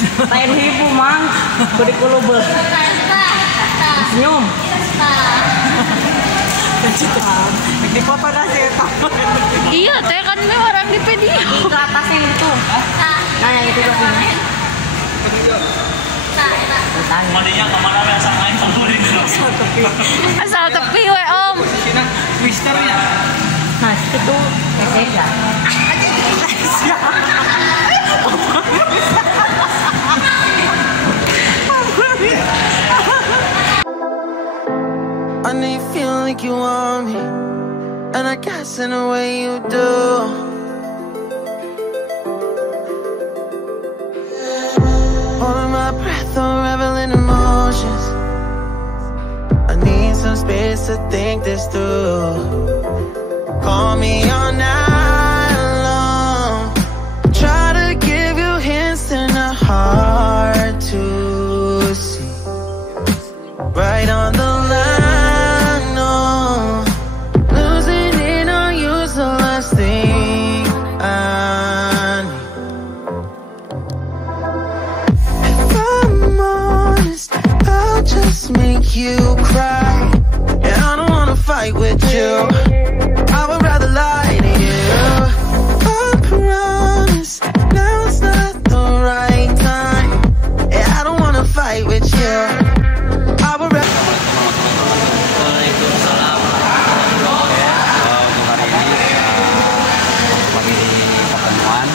Lain ibu mang, kudu kulubeuh. Senyum. Citaan, di foto dah sih eta. Iya, teh kan me orang di video. Itu atasnya yang itu. Nah, yang itu kakinya. Mandinya kemana yang sangain sama ini? Asal tepi we om. Cina twister ya. Nah, itu ya. I know you feel like you want me, and I guess in a way you do. Holding my breath, unraveling emotions. I need some space to think this through. Call me all night long. Try to give you hints and a hard to see. Right on the line, no. Losing it on you's the last thing I need. If I'm honest, I'll just make you cry. And I don't wanna fight with you, I would rather lie to you. I promise, now's not the right time. And I don't wanna fight with you, I would rather. Waalaikumsalam. Untuk hari ini kami pertemuan.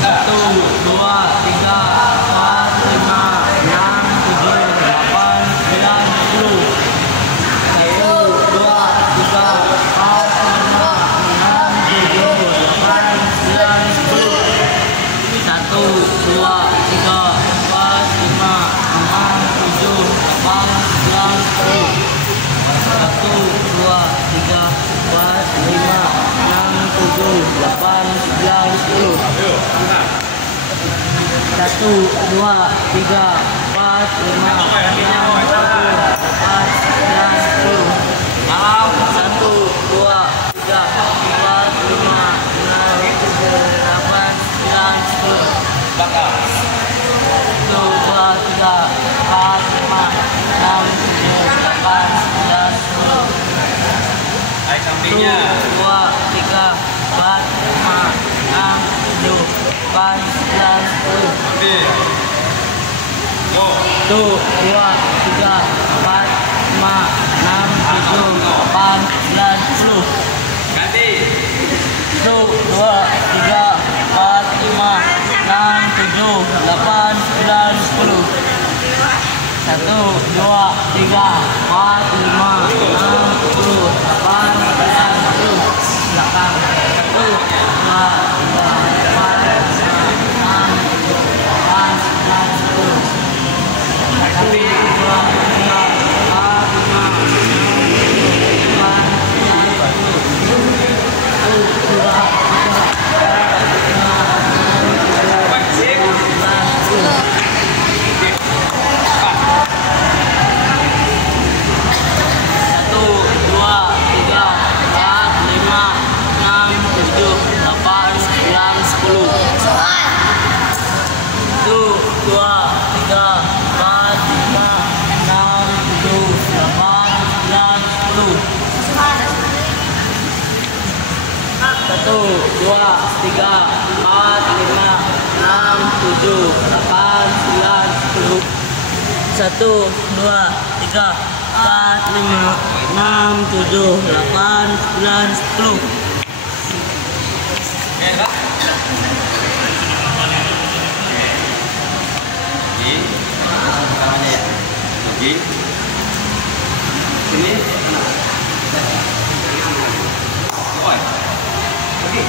Satu, dua, tiga, empat, lima, enam, tujuh, delapan, sembilan, sepuluh. Satu, dua, tiga, empat, lima, enam, tujuh, delapan, sembilan, sepuluh. Satu, dua, tiga, empat, lima, enam, tujuh, delapan, sembilan, sepuluh. Satu, dua, tiga, empat, lima, enam, tujuh, delapan, sembilan, sepuluh. Satu, dua, tiga, empat, lima, enam, tujuh, delapan, sembilan, sepuluh. Satu, dua, tiga, empat, lima, enam, tujuh, delapan, sembilan, sepuluh. Satu, dua, tiga, empat, lima, enam, tujuh, delapan, sembilan, sepuluh. Belakang. Satu, dua, tiga, empat, lima, enam, tujuh, 1, 2, 3, 4, 5, 6, 7, 8, 9, 10. 1, 2, 3, 4, 5, 6, 7, 8, 9, 10. Sini. Oi. Oke.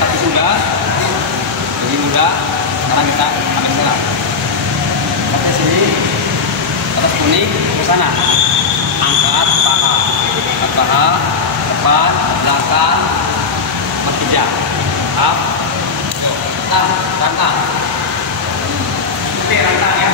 Tapi sudah jadi mudah. Sekarang kita ambil sana. Pakai sini atas kuning ke sana. Angkat paha, depan, belakang, ketiga, up, rangkang. Oke, rangkang ya.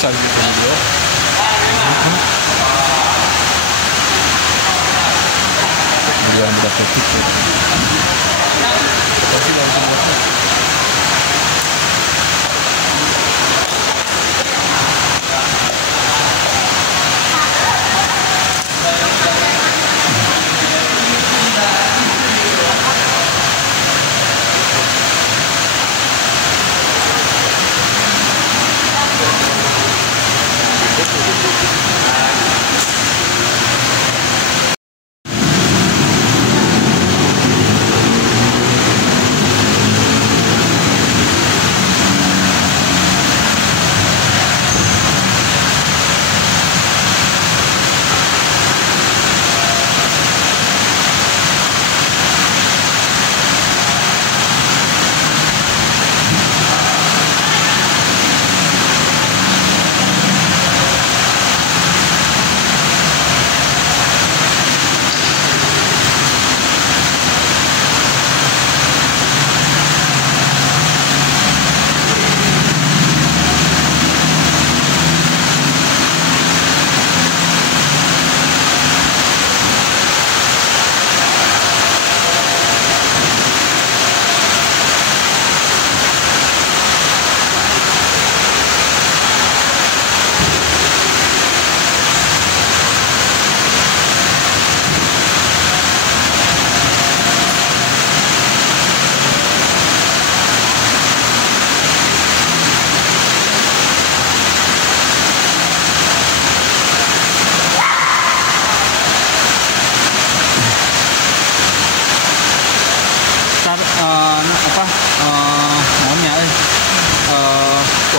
bisa gitu video. Dia udah ketik. Pasti langsung buat.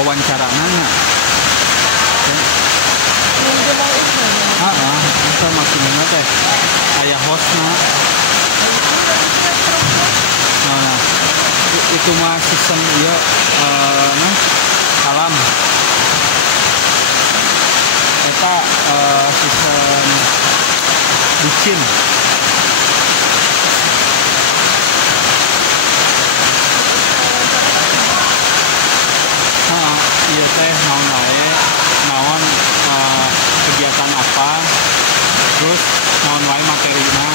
Wawancara nanya kita maksudnya teh kayak hostnya nah itu mah season iya alam kita season bucin. Iya teh naon wae naon kegiatan apa terus naon wae materina.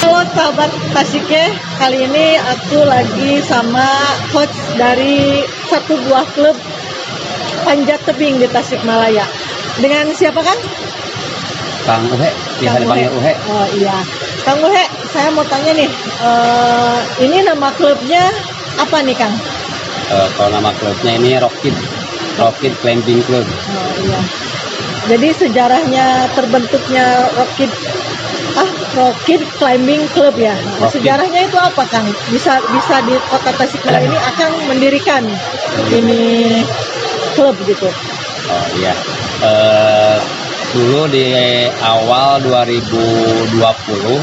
Halo sahabat Tasikeh, kali ini aku lagi sama coach dari satu buah klub panjat tebing di Tasikmalaya. Dengan siapa Kang? Kang Uhe, biasa dipanggil Uhe. Oh iya, Kang Uhe, saya mau tanya nih, ini nama klubnya apa nih Kang? Kalau nama klubnya ini Rockid Climbing Club. Oh iya. Jadi sejarahnya terbentuknya Rockid Climbing Club ya. Nah, sejarahnya itu apa Kang? Bisa di kota Tasikmalaya ini akan mendirikan ini klub gitu. Oh iya. Dulu di awal 2020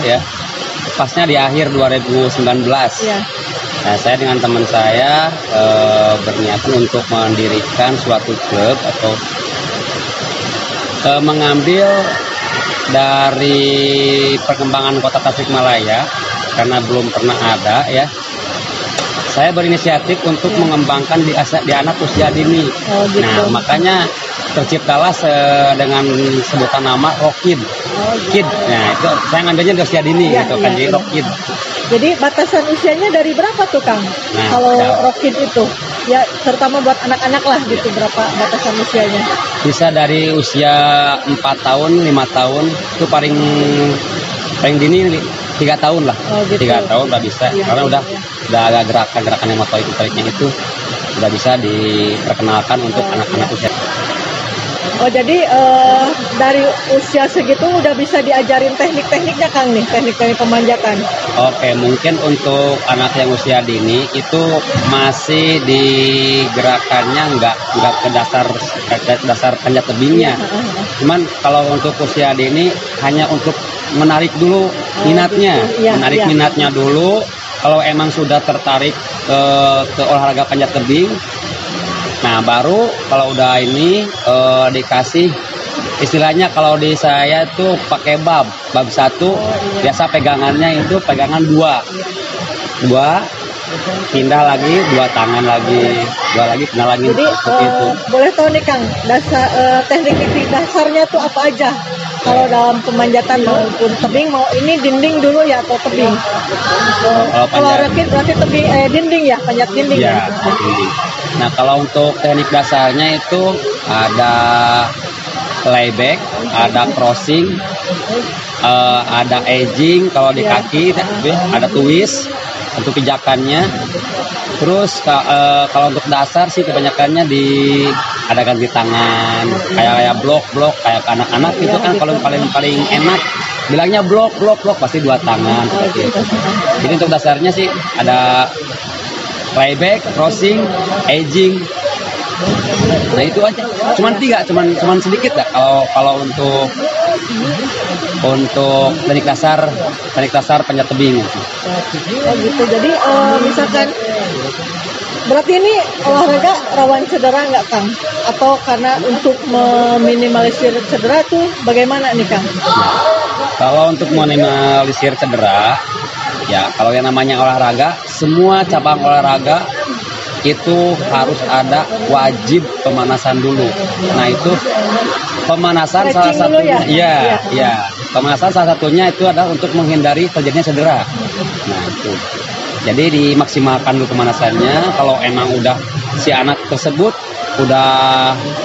ya. Pasnya di akhir 2019. Iya. Nah, saya dengan teman saya berniatan untuk mendirikan suatu klub atau mengambil dari perkembangan kota Tasikmalaya karena belum pernah ada ya. Saya berinisiatif untuk mengembangkan di anak usia dini. Oh, gitu. Nah, makanya terciptalah dengan sebutan nama Rockid. Kid. Nah, itu saya ngambilnya di usia dini gitu kan, jadi Rockid. Jadi batasan usianya dari berapa tuh Kang? Nah, kalau Rockid itu ya terutama buat anak-anak lah gitu, berapa batasan usianya? Bisa dari usia 4 tahun, 5 tahun, itu paling dini 3 tahun lah. Oh, gitu. 3 tahun udah bisa, karena udah agak gerakan yang motoriknya itu udah bisa diperkenalkan untuk anak-anak usia. Oh jadi dari usia segitu udah bisa diajarin teknik-tekniknya Kang nih, teknik-teknik pemanjatan. Oke, mungkin untuk anak yang usia dini itu masih di gerakannya nggak ke dasar panjat tebingnya. Cuman kalau untuk usia dini hanya untuk menarik dulu minatnya, minatnya dulu. Kalau emang sudah tertarik ke olahraga panjat tebing, nah baru kalau udah ini dikasih istilahnya, kalau di saya tuh pakai bab 1, biasa pegangannya itu pegangan 2 pindah lagi, 2 tangan lagi, 2 lagi, pindah lagi. Jadi itu. Boleh tahu nih Kang, teknik-teknik dasarnya tuh apa aja? Kalau dalam pemanjatan maupun tebing, mau ini dinding dulu ya atau tebing? Kalau Rockid berarti tebing dinding ya, panjat dinding ya. Dinding. Nah, kalau untuk teknik dasarnya itu ada layback, ada crossing, ada edging kalau di kaki, ada twist untuk pijakannya. Terus kalau untuk dasar sih kebanyakannya ada ganti tangan, kayak blok kayak anak-anak itu kan, kalau paling enak bilangnya blok pasti 2 tangan seperti itu. Jadi untuk dasarnya sih ada layback, crossing, edging. Nah itu aja. Cuman 3, cuman sedikit lah kalau untuk teknik dasar panjat tebing. Oh gitu. Jadi misalkan berarti ini olahraga rawan cedera nggak Kang? Atau karena untuk meminimalisir cedera tuh bagaimana nih Kang? Kalau untuk meminimalisir cedera, ya kalau yang namanya olahraga, semua cabang olahraga itu harus ada wajib pemanasan dulu. Nah itu pemanasan salah satunya, pemanasan salah satunya itu adalah untuk menghindari terjadinya cedera. Nah itu, jadi dimaksimalkan dulu pemanasannya. Kalau emang udah si anak tersebut udah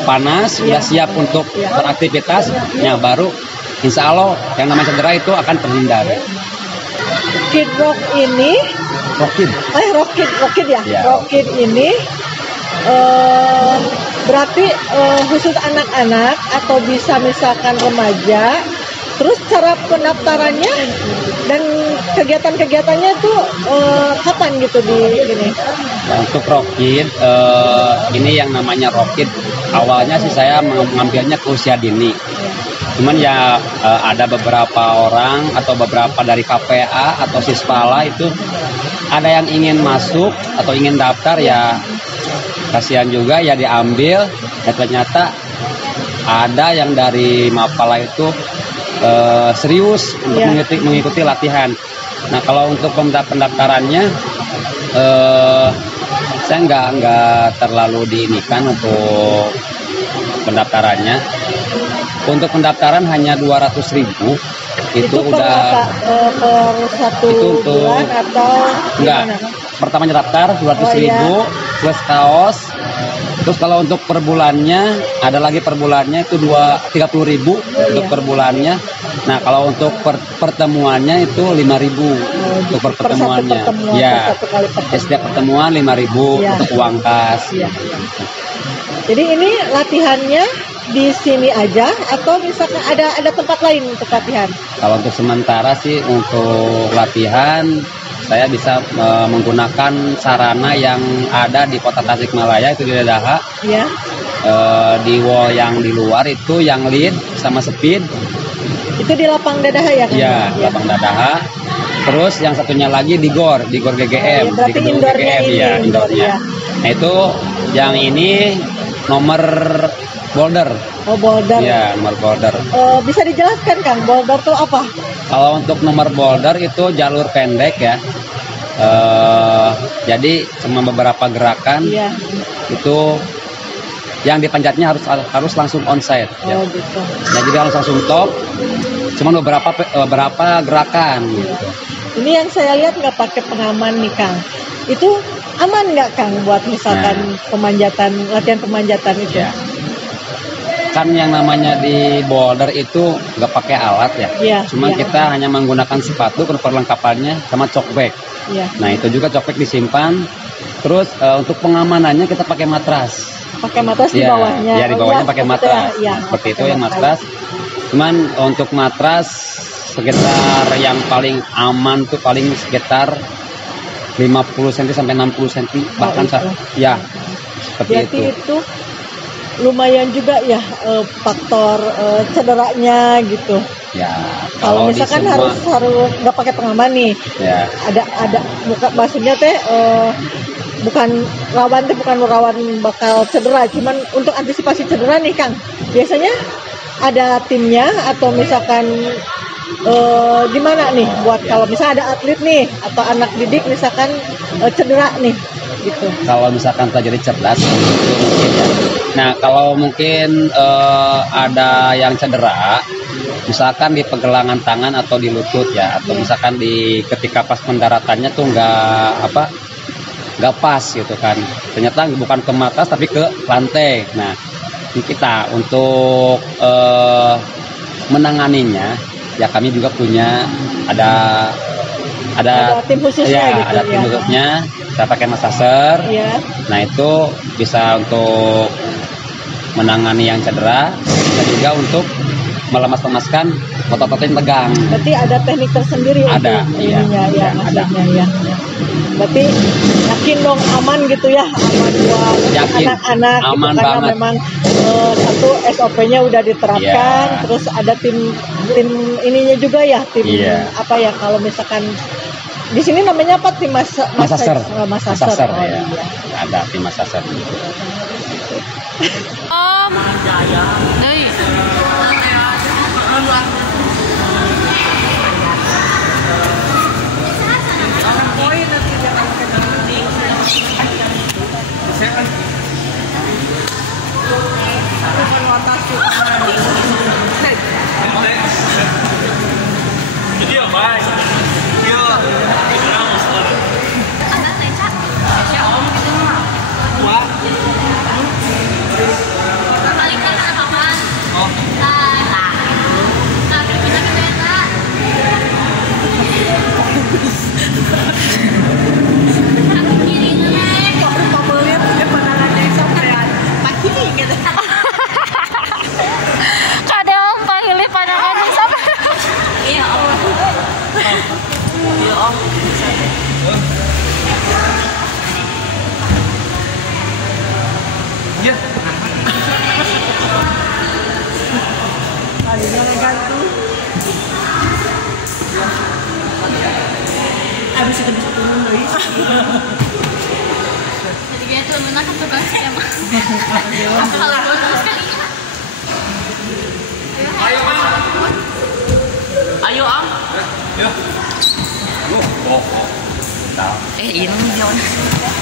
panas, udah siap untuk beraktivitas, ya baru insya Allah yang namanya cedera itu akan terhindar. Kid Rock ini Rockid ya? Rockid ini berarti khusus anak-anak atau bisa misalkan remaja. Terus cara pendaftarannya dan kegiatan-kegiatannya itu kapan gitu di ini? Untuk Rockid, ini yang namanya Rockid, awalnya sih saya mengambilnya ke usia dini. Cuman ya ada beberapa orang atau beberapa dari KPA atau Sispala itu ada yang ingin masuk atau ingin daftar, ya kasihan juga ya diambil. Ya ternyata ada yang dari Mapala itu serius untuk mengikuti latihan. Nah kalau untuk pendaftarannya saya nggak terlalu diinikan untuk pendaftarannya. Untuk pendaftaran hanya 200.000. Itu per udah apa? Per satu itu untuk bulan atau enggak. gimana? Pertamanya daftar 200.000 plus kaos. Terus kalau untuk per bulannya ada lagi per bulannya itu 30.000 untuk per bulannya. Nah, kalau untuk pertemuannya itu 5.000 untuk per pertemuannya. Pertemuan, Ya. satu kali pertemuan. Setiap pertemuan 5.000 Ya. untuk uang kas. Iya. Jadi ini latihannya di sini aja atau misalkan ada tempat lain untuk latihan? Kalau untuk sementara sih untuk latihan saya bisa menggunakan sarana yang ada di Kota Tasikmalaya itu di Dadaha. Ya. Di wall yang di luar itu yang lead sama speed. Itu di lapang Dadaha ya kan? Ya, lapang Dadaha. Terus yang satunya lagi di GOR GGM, Ya, berarti di gedung indoornya GGM ini, ya, indoornya. ya. Nah, itu yang ini nomor boulder. Oh, boulder. Ya, nomor boulder. Bisa dijelaskan Kang, boulder itu apa? Kalau untuk nomor boulder itu jalur pendek ya. Jadi cuma beberapa gerakan Iya. itu yang dipanjatnya harus langsung onside. Ya. Oh, gitu. Nah, jadi harus langsung top. Cuma beberapa gerakan gitu. Ini yang saya lihat nggak pakai pengaman nih Kang. Itu aman nggak Kang buat misalkan latihan pemanjatan itu? Ya. Kan yang namanya di boulder itu nggak pakai alat ya. Iya, Cuma iya. kita hanya menggunakan sepatu perlengkapannya sama chalkback. Iya. Nah, itu juga chalkback disimpan. Terus untuk pengamanannya kita pakai matras. Pakai matras di Ya, bawahnya. ya di bawahnya pakai matras. Ya, Seperti itu yang matras. Cuman untuk matras sekitar yang paling aman tuh paling sekitar 50 cm sampai 60 cm bahkan itu. ya seperti Berarti itu. itu lumayan juga ya faktor cederanya gitu. Ya, Kalau di misalkan semua- harus nggak pakai pengaman nih, ya ada maksudnya teh bukan rawan bakal cedera, cuman untuk antisipasi cedera nih Kang. Biasanya ada timnya atau misalkan gimana nih buat kalau misalnya ada atlet nih atau anak didik misalkan cedera nih gitu. kalau misalkan pelajari cerdas itu mungkin ya. Nah, kalau mungkin ada yang cedera, misalkan di pergelangan tangan atau di lutut ya, atau misalkan di ketika pas pendaratannya tuh nggak pas gitu kan. Ternyata bukan ke atas tapi ke lantai. Nah, ini kita untuk menanganinya ya kami juga punya ada tim khususnya ya, gitu, ada tim ya. khususnya. Kita pakai masaser. Iya. Nah, itu bisa untuk menangani yang cedera dan juga untuk melemas-lemaskan otot-otot yang tegang. Berarti ada teknik tersendiri Ada, untuk iya. ininya ya, Iya, ada. maksudnya ya. Berarti yakin dong aman gitu ya, aman buat Yakin, anak-anak gitu, aman karena banget. memang satu SOP-nya udah diterapkan, Iya. terus ada tim ininya juga ya, tim Iya. apa ya kalau misalkan di sini namanya apa tim Masaser. masaser. Masaser, Oh, ya. iya. Ada tim masaser. Om. Nih. Kada om pahili panangan ni sama. Iya om. Iya om. Ya. Abis itu bisa turun lagi. Jadi dia tuh menakan tukang sih emang. Kalau gue terus kali ya. Ayo am. Oh, ini jangan.